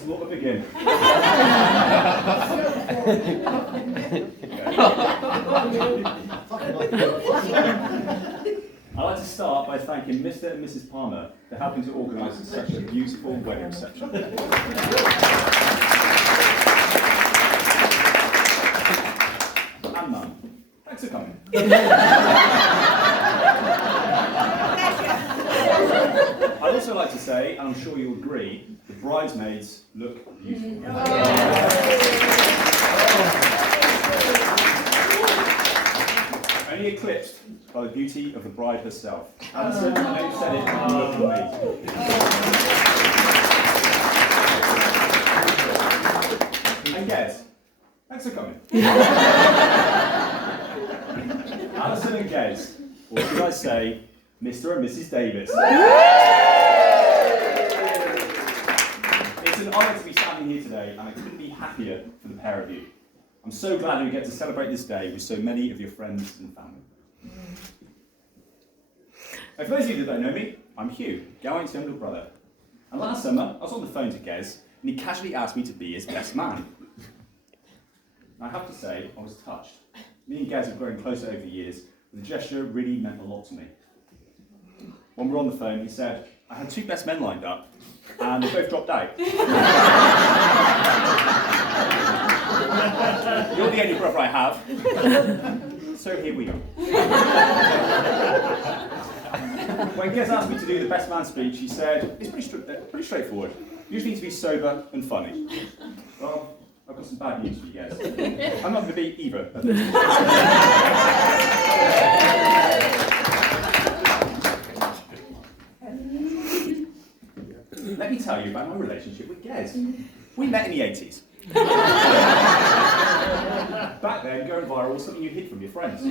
slaughter begin. I'd like to start by thanking Mr. and Mrs. Palmer for helping to organise such a beautiful wedding reception. And Mum, thanks for coming. I'd also like to say, and I'm sure you'll agree, the bridesmaids look beautiful. Only eclipsed by the beauty of the bride herself. Alison, I know you said it, but you look amazing. And Gez, thanks for coming. Alison and Gez, or should I say, Mr. and Mrs. Davis. It's an honour to be standing here today, and I couldn't be happier for the pair of you. I'm so glad we get to celebrate this day with so many of your friends and family. Now, for those of you that don't know me, I'm Hugh, Gowing's younger brother. And last summer, I was on the phone to Gez, and he casually asked me to be his best man. And I have to say, I was touched. Me and Gez have grown closer over the years, but the gesture really meant a lot to me. When we were on the phone, he said, I had 2 best men lined up, and they both dropped out. You're the only brother I have, so here we go. When Gez asked me to do the best man speech, he said, it's pretty straightforward. You just need to be sober and funny. Well, I've got some bad news for you guys. I'm not going to be either of those. Let me tell you about my relationship with Gez. We met in the 80s. Back then, going viral was something you hid from your friends.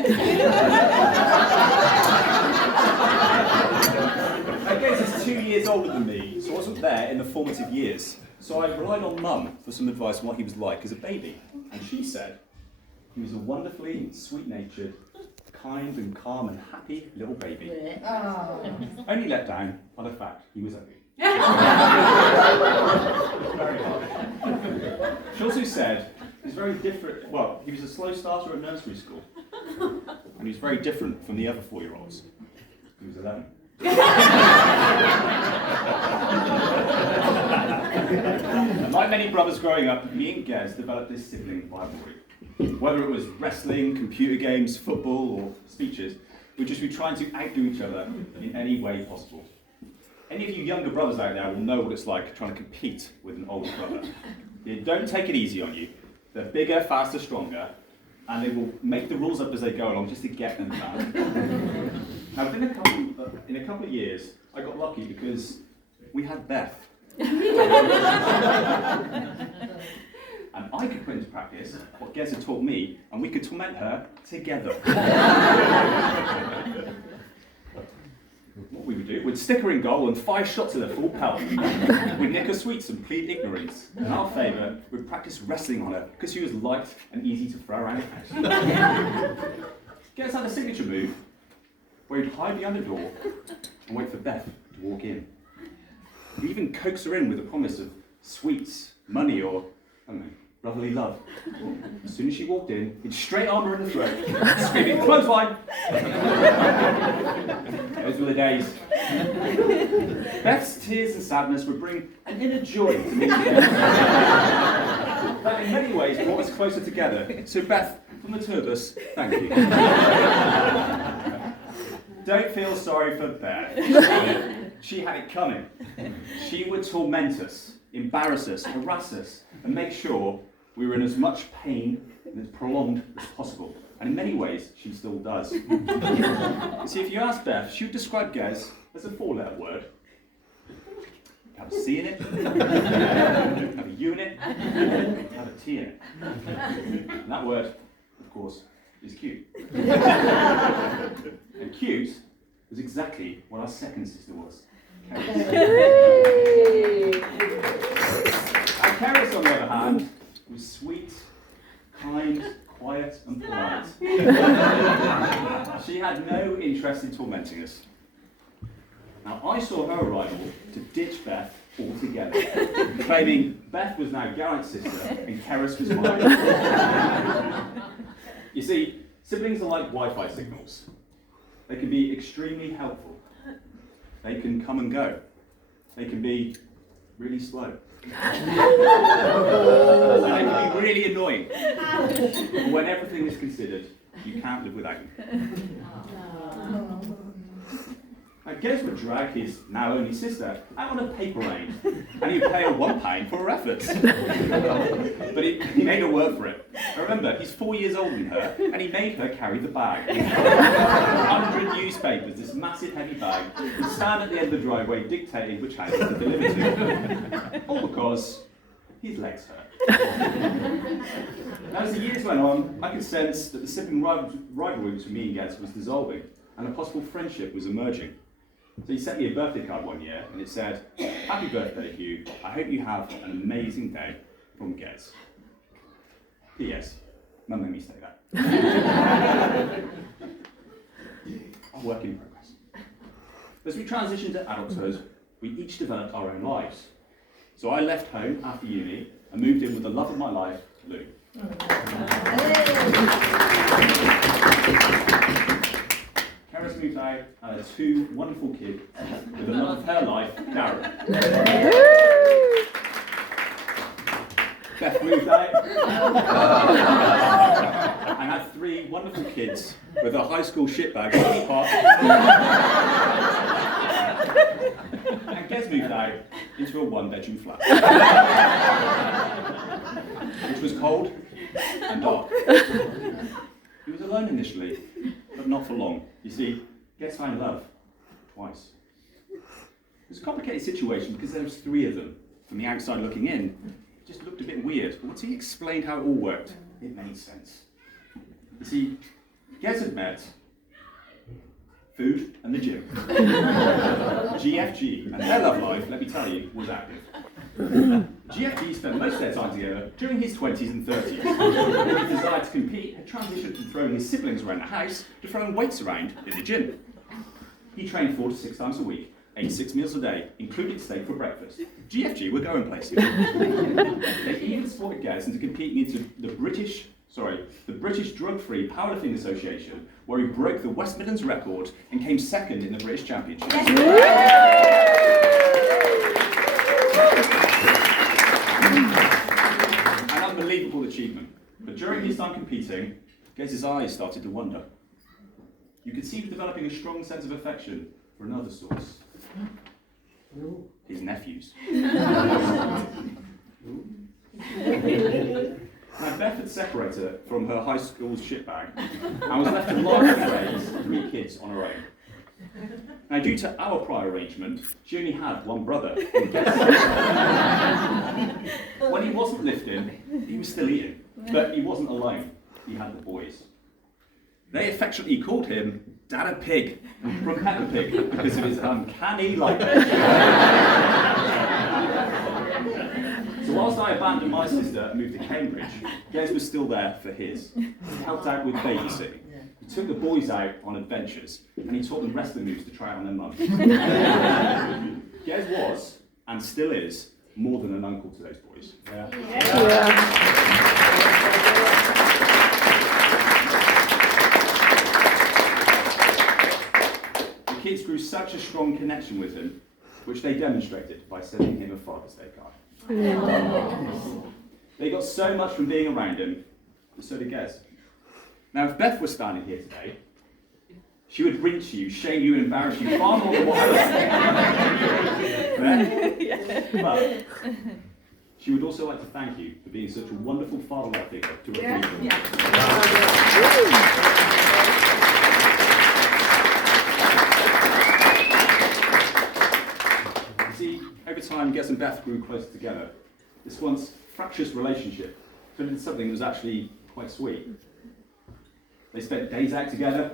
Gez is 2 years older than me, so I wasn't there in the formative years. So I relied on Mum for some advice on what he was like as a baby. And she said, he was a wonderfully sweet-natured, kind and calm and happy little baby. Only let down by the fact he was ugly. Very hard. She also said he was very different. Well, he was a slow starter at nursery school, and he was very different from the other 4-year-olds. He was 11. And like many brothers growing up, me and Gez developed this sibling rivalry. Whether it was wrestling, computer games, football, or speeches, we'd just be trying to outdo each other in any way possible. Any of you younger brothers out there will know what it's like trying to compete with an older brother. They don't take it easy on you. They're bigger, faster, stronger, and they will make the rules up as they go along just to get them done. Now, in a couple of years, I got lucky because we had Beth. And I could put into practice what Gez had taught me, and we could torment her together. What we would do, we'd stick her in goal and 5 shots at her full pelt. We'd nick her sweets and plead ignorance. In our favour, we'd practice wrestling on her because she was light and easy to throw around the house. Gez had a signature move where he'd hide behind the door and wait for Beth to walk in. He'd even coax her in with a promise of sweets, money, or, I don't know, brotherly love. As soon as she walked in, he'd straight arm her in the throat, screaming, clothesline! Those were the days. Beth's tears and sadness would bring an inner joy to me. That in many ways brought us closer together. So Beth, from the two of us, thank you. Don't feel sorry for Beth. She had it coming. She would torment us, embarrass us, harass us, and make sure we were in as much pain and as prolonged as possible. And in many ways, she still does. See, if you ask Beth, she would describe Gez as a 4-letter word. Have a C in it, have a U in it, have a T in it. And that word, of course, is cute. And cute was exactly what our second sister was. And Carrots, on the other hand, was sweet, kind, quiet and polite. She had no interest in tormenting us. Now, I saw her arrival to ditch Beth all together, claiming Beth was now Garrett's sister and Keris was mine. You see, siblings are like Wi-Fi signals. They can be extremely helpful. They can come and go. They can be really slow. And they can be really annoying. But when everything is considered, you can't live without them. Now, Gez would drag his now only sister out on a paper round, and he'd pay her £1 for her efforts. But he made her work for it. Now remember, he's 4 years older than her, and he made her carry the bag. 100 newspapers, this massive heavy bag, and stand at the end of the driveway dictating which house to deliver to. All because his legs hurt. Now, as the years went on, I could sense that the sibling rivalry between me and Gez was dissolving, and a possible friendship was emerging. So he sent me a birthday card one year, and it said, "Happy birthday, Hugh. I hope you have an amazing day from Gez." P.S. Mum made me say that. A work in progress. As we transitioned to adulthood, we each developed our own lives. So I left home after uni and moved in with the love of my life, Lou. Keris moved out and had 2 wonderful kids with the love of her life, Darren. Beth moved out and had 3 wonderful kids with a high school shitbag, and Gez moved out into a 1-bedroom flat, which was cold and dark. He was alone initially, but not for long. You see, Gez found love twice. It was a complicated situation because there was 3 of them. From the outside looking in, it just looked a bit weird. But once he explained how it all worked, it made sense. You see, Gez had met food and the gym. GFG, and their love life, let me tell you, was active. GFG spent most of their time together during his 20s and 30s. His desire to compete had transitioned from throwing his siblings around the house to throwing weights around in the gym. He trained 4 to 6 times a week, ate 6 meals a day, including steak for breakfast. GFG were going places. They even supported Gez into competing into the British Drug-Free Powerlifting Association, where he broke the West Midlands record and came second in the British Championship. An unbelievable achievement. But during his time competing, Gez's eyes started to wander. You could see he was developing a strong sense of affection for another source. His nephews. Now, Beth had separated from her high school's shitbag and was left to largely raise 3 kids on her own. Now, due to our prior arrangement, she only had 1 brother. When he wasn't lifting, he was still eating, but he wasn't alone. He had the boys. They affectionately called him Dada Pig from Peppa Pig because of his uncanny likeness. So whilst I abandoned my sister and moved to Cambridge, Gez was still there for his. He helped out with babysitting. He took the boys out on adventures, and he taught them wrestling moves to try out on their mum. Gez was, and still is, more than an uncle to those boys. The kids grew such a strong connection with him, which they demonstrated by sending him a Father's Day card. They got so much from being around him, but so did Gez. Now, if Beth was standing here today, she would rinse you, shame you, and embarrass you far more than what I was. But she would also like to thank you for being such a wonderful father-like figure to her children. See, over time, Gez and Beth grew closer together. This once fractious relationship turned into something that was actually quite sweet. They spent days out together.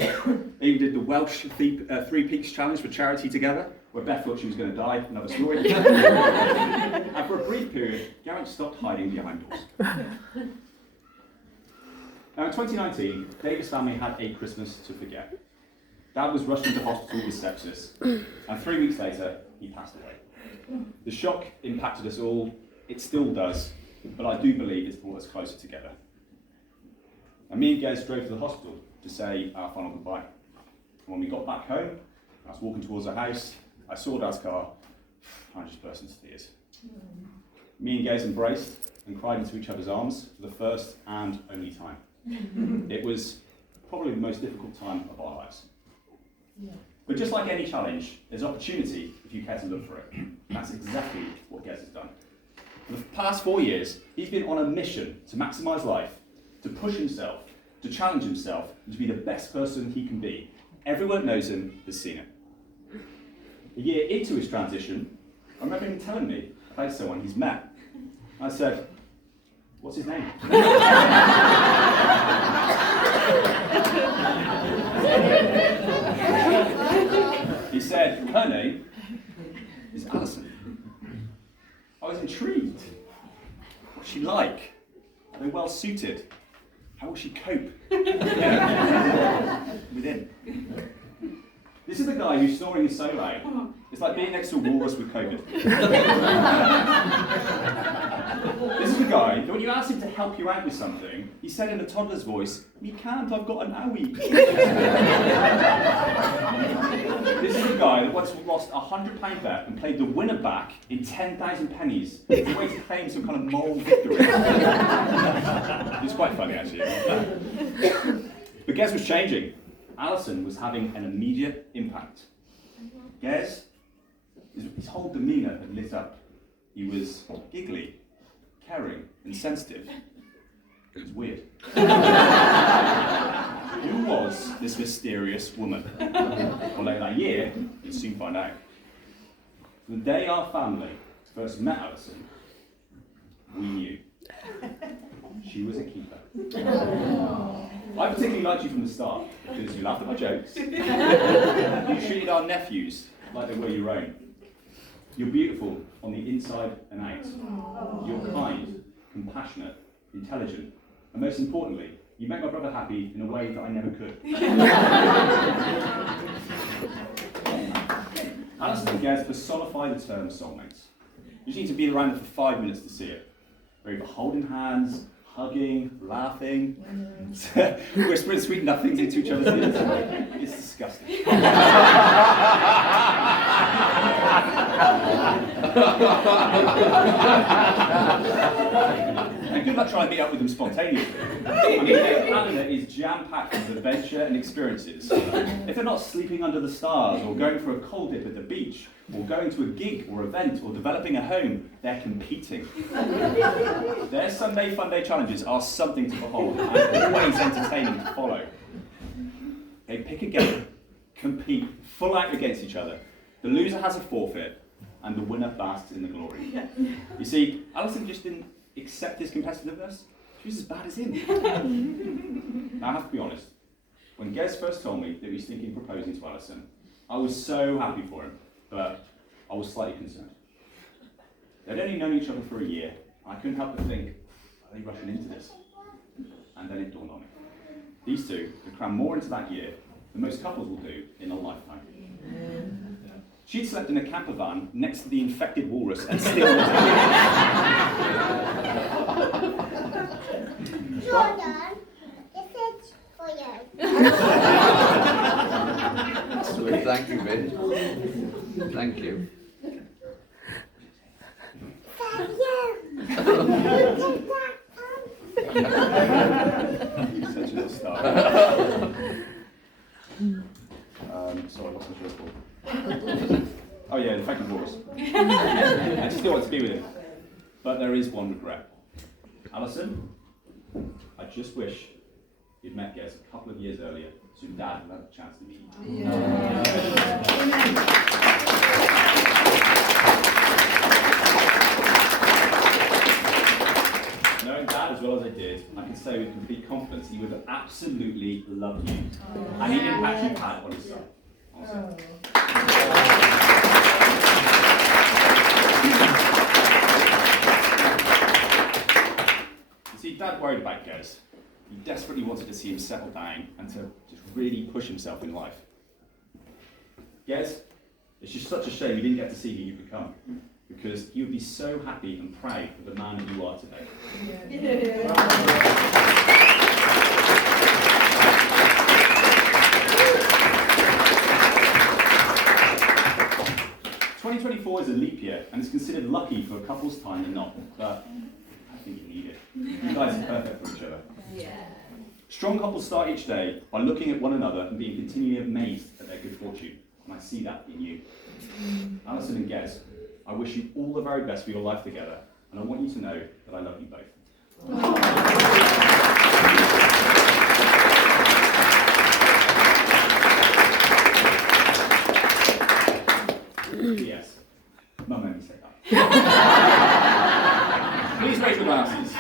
They even did the Welsh 3 Peaks Challenge for charity together, where Beth thought she was going to die, another story. And for a brief period, Garrett stopped hiding behind doors. Now in 2019, David's family had a Christmas to forget. Dad was rushed into hospital with sepsis, and 3 weeks later, he passed away. The shock impacted us all. It still does, but I do believe it's brought us closer together. And me and Gez drove to the hospital to say our final goodbye. And when we got back home, I was walking towards our house, I saw Dad's car, I just burst into tears. Me and Gez embraced and cried into each other's arms for the first and only time. It was probably the most difficult time of our lives. Yeah. But just like any challenge, there's opportunity if you care to look for it. That's exactly what Gez has done. For the past 4 years, he's been on a mission to maximise life, to push himself, to challenge himself, and to be the best person he can be. Everyone that knows him has seen it. A year into his transition, I remember him telling me about someone he's met. I said, "What's his name?" He said, "Her name is Alison." I was intrigued. What's she like? Are they well suited? How will she cope with him? This is the guy whose snoring is so loud. It's like being next to a walrus with COVID. This is the guy that when you asked him to help you out with something, he said in a toddler's voice, "We can't, I've got an owie." This is the guy that once lost a £100 bet and played the winner back in 10,000 pennies as a way to claim some kind of moral victory. It's quite funny, actually. But Gez was changing. Alison was having an immediate impact. Gez, his whole demeanour had lit up. He was giggly, caring, and sensitive. It was weird. Who was this mysterious woman? Well, later that year, you'd soon find out. The day our family first met Alison, we knew. She was a keeper. I particularly liked you from the start because you laughed at my jokes. You treated our nephews like they were your own. You're beautiful on the inside and out. You're kind, compassionate, intelligent, and most importantly, you make my brother happy in a way that I never could. Alison and Gez personify the term soulmates. You just need to be around them for 5 minutes to see it. They're either holding hands, hugging, laughing, whispering sweet nothings into each other's ears. It's disgusting. And good luck trying to meet up with them spontaneously. I mean, their calendar is jam-packed with adventure and experiences. If they're not sleeping under the stars, or going for a cold dip at the beach, or going to a gig or event, or developing a home, they're competing. Their Sunday Fun Day challenges are something to behold, and always entertaining to follow. They pick a game, compete full out against each other. The loser has a forfeit, and the winner basks in the glory. You see, Alison just didn't accept his competitiveness. She was as bad as him. Now, I have to be honest. When Gez first told me that he was thinking of proposing to Alison, I was so happy for him, but I was slightly concerned. They'd only known each other for a year. I couldn't help but think, are they rushing into this? And then it dawned on me. These two had crammed more into that year than most couples will do in a lifetime. She'd slept in a camper van next to the infected walrus and still was Jordan, this is for you. Sweet, thank you, Ben. Thank you. Thank you. You're such a little star. Sorry, what's the first ball? Oh yeah, the infected walrus. I still want to be with him. But there is one regret. Alison, I just wish you'd met Gez a couple of years earlier, so your dad would have a chance to meet you. Knowing Dad as well as I did, I can say with complete confidence he would have absolutely loved you. And the impact you've had on his son. Honestly. You see, Dad worried about Gez. He desperately wanted to see him settle down and to just really push himself in life. Gez, it's just such a shame you didn't get to see who you've become. because he would be so happy and proud of the man that you are today. 2024 is a leap year, and it's considered lucky for a couple's time than not, but I think you need it. You guys are perfect for each other. Strong couples start each day by looking at one another and being continually amazed at their good fortune, and I see that in you. Alison and Gez, I wish you all the very best for your life together, and I want you to know that I love you both. Yes. Mum made me say that. Please raise your glasses.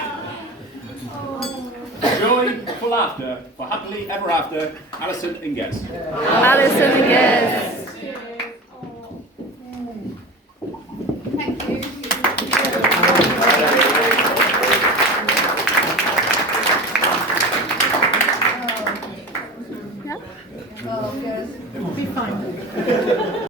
Joy for laughter, for happily ever after, Alison and Gez. Alison and Gez. Thank you. Be fine.